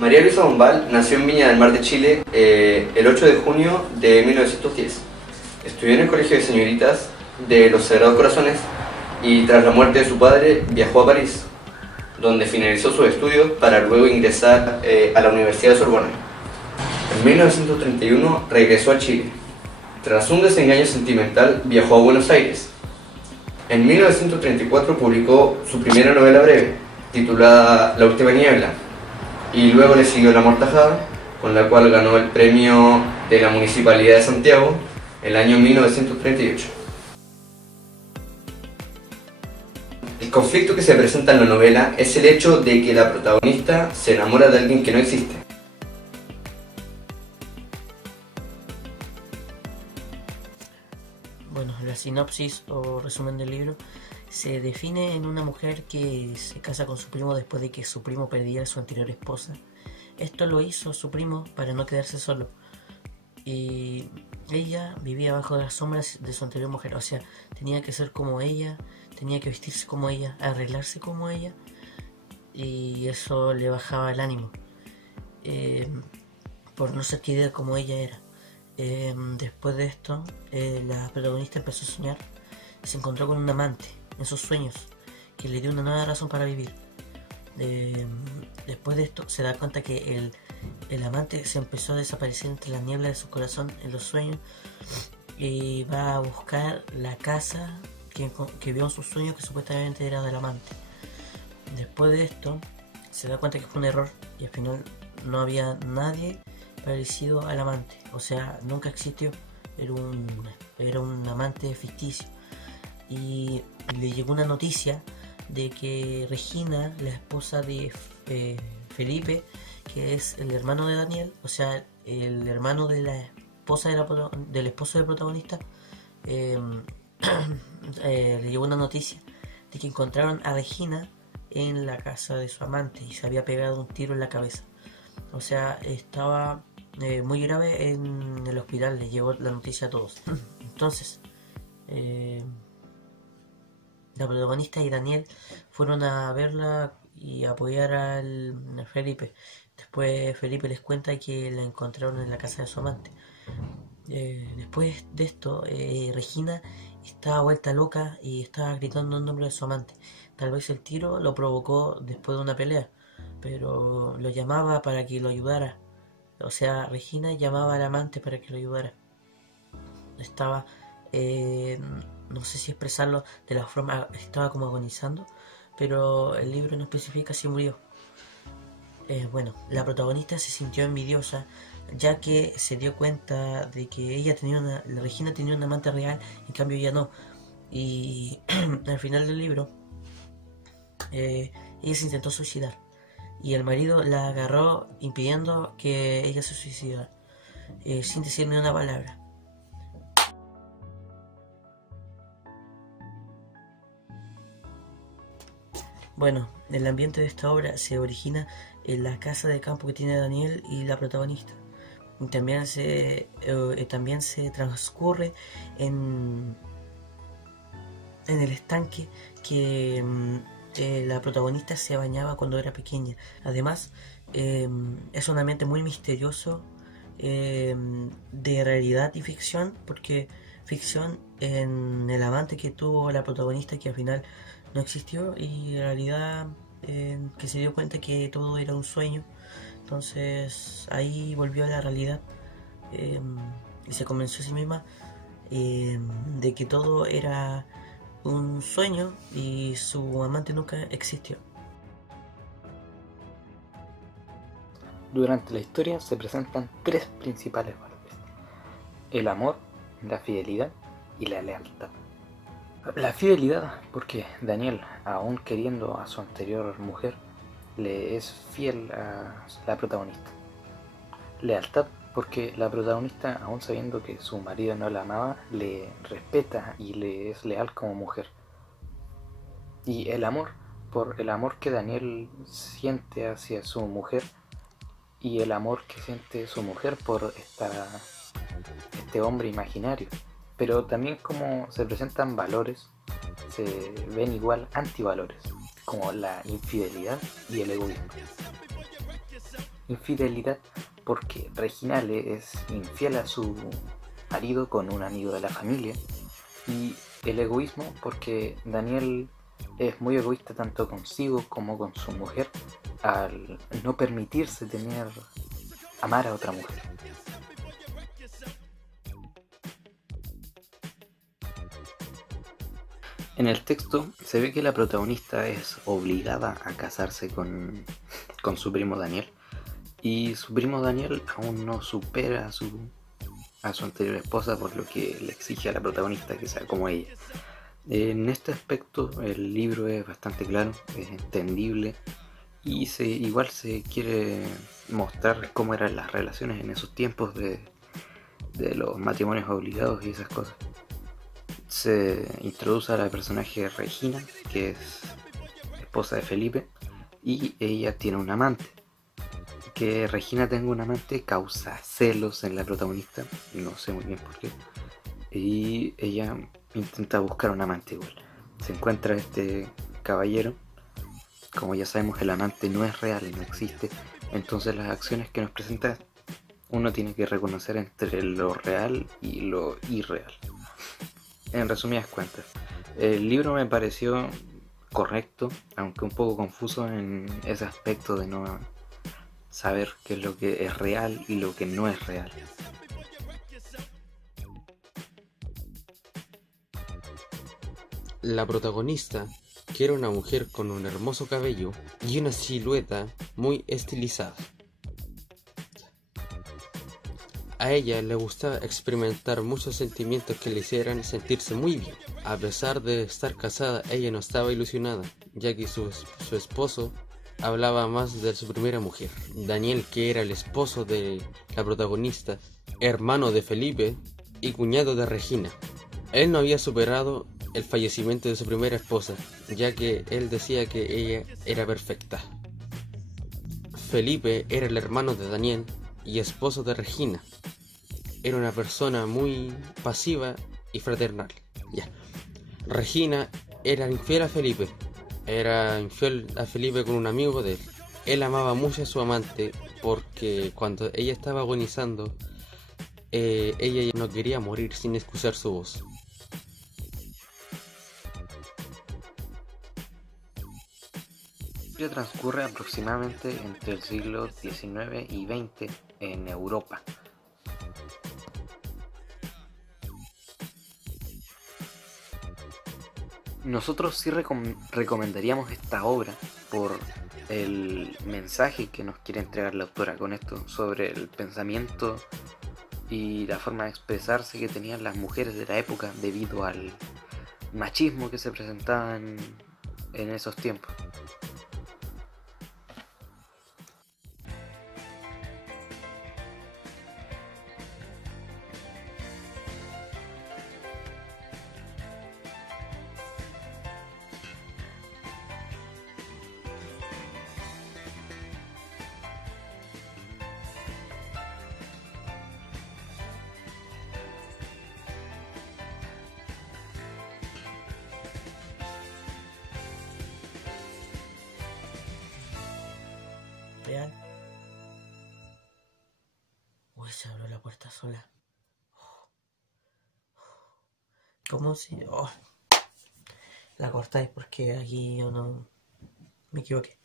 María Luisa Bombal nació en Viña del Mar de Chile el 8 de junio de 1910. Estudió en el Colegio de Señoritas de los Sagrados Corazones y tras la muerte de su padre viajó a París, donde finalizó sus estudios para luego ingresar a la Universidad de Sorbona. En 1931 regresó a Chile. Tras un desengaño sentimental viajó a Buenos Aires. En 1934 publicó su primera novela breve, titulada La última niebla, y luego le siguió La amortajada, con la cual ganó el premio de la Municipalidad de Santiago el año 1938. El conflicto que se presenta en la novela es el hecho de que la protagonista se enamora de alguien que no existe. Bueno, la sinopsis o resumen del libro se define en una mujer que se casa con su primo después de que su primo perdiera a su anterior esposa. Esto lo hizo su primo para no quedarse solo. Y ella vivía bajo las sombras de su anterior mujer, o sea, tenía que ser como ella, tenía que vestirse como ella, arreglarse como ella, y eso le bajaba el ánimo, por no ser querida como ella era. Después de esto, la protagonista empezó a soñar, se encontró con un amante en sus sueños, que le dio una nueva razón para vivir. Después de esto se da cuenta que el amante se empezó a desaparecer entre la niebla de su corazón en los sueños, y va a buscar la casa que vio en sus sueños, que supuestamente era del amante. Después de esto se da cuenta que fue un error y al final no había nadie parecido al amante, o sea, nunca existió, era un amante ficticio. Y le llegó una noticia de que Regina, la esposa de Felipe, que es el hermano de Daniel, o sea, el hermano de la esposa del esposo del protagonista, le llegó una noticia de que encontraron a Regina en la casa de su amante y se había pegado un tiro en la cabeza. O sea, estaba muy grave en el hospital, les llegó la noticia a todos. Entonces, la protagonista y Daniel fueron a verla y apoyar al Felipe. Después Felipe les cuenta que la encontraron en la casa de su amante. Después de esto, Regina estaba vuelta loca y estaba gritando el nombre de su amante. Tal vez el tiro lo provocó después de una pelea, pero lo llamaba para que lo ayudara. O sea, Regina llamaba al amante para que lo ayudara. Estaba, no sé si expresarlo de la forma, estaba como agonizando, pero el libro no especifica si murió. Bueno, la protagonista se sintió envidiosa, ya que se dio cuenta de que la Regina tenía un amante real, en cambio ella no. Y al final del libro, ella se intentó suicidar y el marido la agarró impidiendo que ella se suicidara, sin decir ni una palabra. Bueno, el ambiente de esta obra se origina en la casa de campo que tiene Daniel y la protagonista. Y también se transcurre en el estanque que la protagonista se bañaba cuando era pequeña. Además, es un ambiente muy misterioso, de realidad y ficción, porque ficción en el amante que tuvo la protagonista, que al final no existió, y realidad que se dio cuenta que todo era un sueño. Entonces ahí volvió a la realidad, y se convenció a sí misma de que todo era un sueño y su amante nunca existió. Durante la historia se presentan tres principales valores: el amor, la fidelidad y la lealtad. La fidelidad, porque Daniel, aún queriendo a su anterior mujer, le es fiel a la protagonista. Lealtad, porque la protagonista, aún sabiendo que su marido no la amaba, le respeta y le es leal como mujer. Y el amor, por el amor que Daniel siente hacia su mujer y el amor que siente su mujer por este hombre imaginario. Pero también como se presentan valores, se ven igual antivalores, como la infidelidad y el egoísmo. infidelidad porque Regina le es infiel a su marido con un amigo de la familia, y el egoísmo porque Daniel es muy egoísta tanto consigo como con su mujer al no permitirse amar a otra mujer. En el texto se ve que la protagonista es obligada a casarse con su primo Daniel, y su primo Daniel aún no supera a su anterior esposa, por lo que le exige a la protagonista que sea como ella. En este aspecto el libro es bastante claro, es entendible, y igual se quiere mostrar cómo eran las relaciones en esos tiempos de los matrimonios obligados y esas cosas. Se introduce a la personaje Regina, que es esposa de Felipe, y ella tiene un amante. Que Regina tenga un amante causa celos en la protagonista, no sé muy bien por qué, y ella intenta buscar un amante igual. Se encuentra este caballero. Como ya sabemos, el amante no es real, no existe, entonces las acciones que nos presenta uno tiene que reconocer entre lo real y lo irreal. En resumidas cuentas, el libro me pareció correcto, aunque un poco confuso en ese aspecto de no saber qué es lo que es real y lo que no es real. La protagonista quiere una mujer con un hermoso cabello y una silueta muy estilizada. A ella le gusta experimentar muchos sentimientos que le hicieran sentirse muy bien. A pesar de estar casada, ella no estaba ilusionada, ya que su esposo hablaba más de su primera mujer. Daniel, que era el esposo de la protagonista, hermano de Felipe y cuñado de Regina. Él no había superado el fallecimiento de su primera esposa, ya que él decía que ella era perfecta. Felipe era el hermano de Daniel y esposo de Regina. Era una persona muy pasiva y fraternal. Ya. Regina era infiel a Felipe. Era infiel a Felipe con un amigo de él. Él amaba mucho a su amante porque cuando ella estaba agonizando, ella no quería morir sin escuchar su voz. La historia transcurre aproximadamente entre el siglo XIX y XX en Europa. Nosotros sí recomendaríamos esta obra por el mensaje que nos quiere entregar la autora con esto sobre el pensamiento y la forma de expresarse que tenían las mujeres de la época debido al machismo que se presentaba en esos tiempos. Real. Uy, se abrió la puerta sola. ¿Cómo si? Oh, la cortáis porque aquí yo no me equivoqué.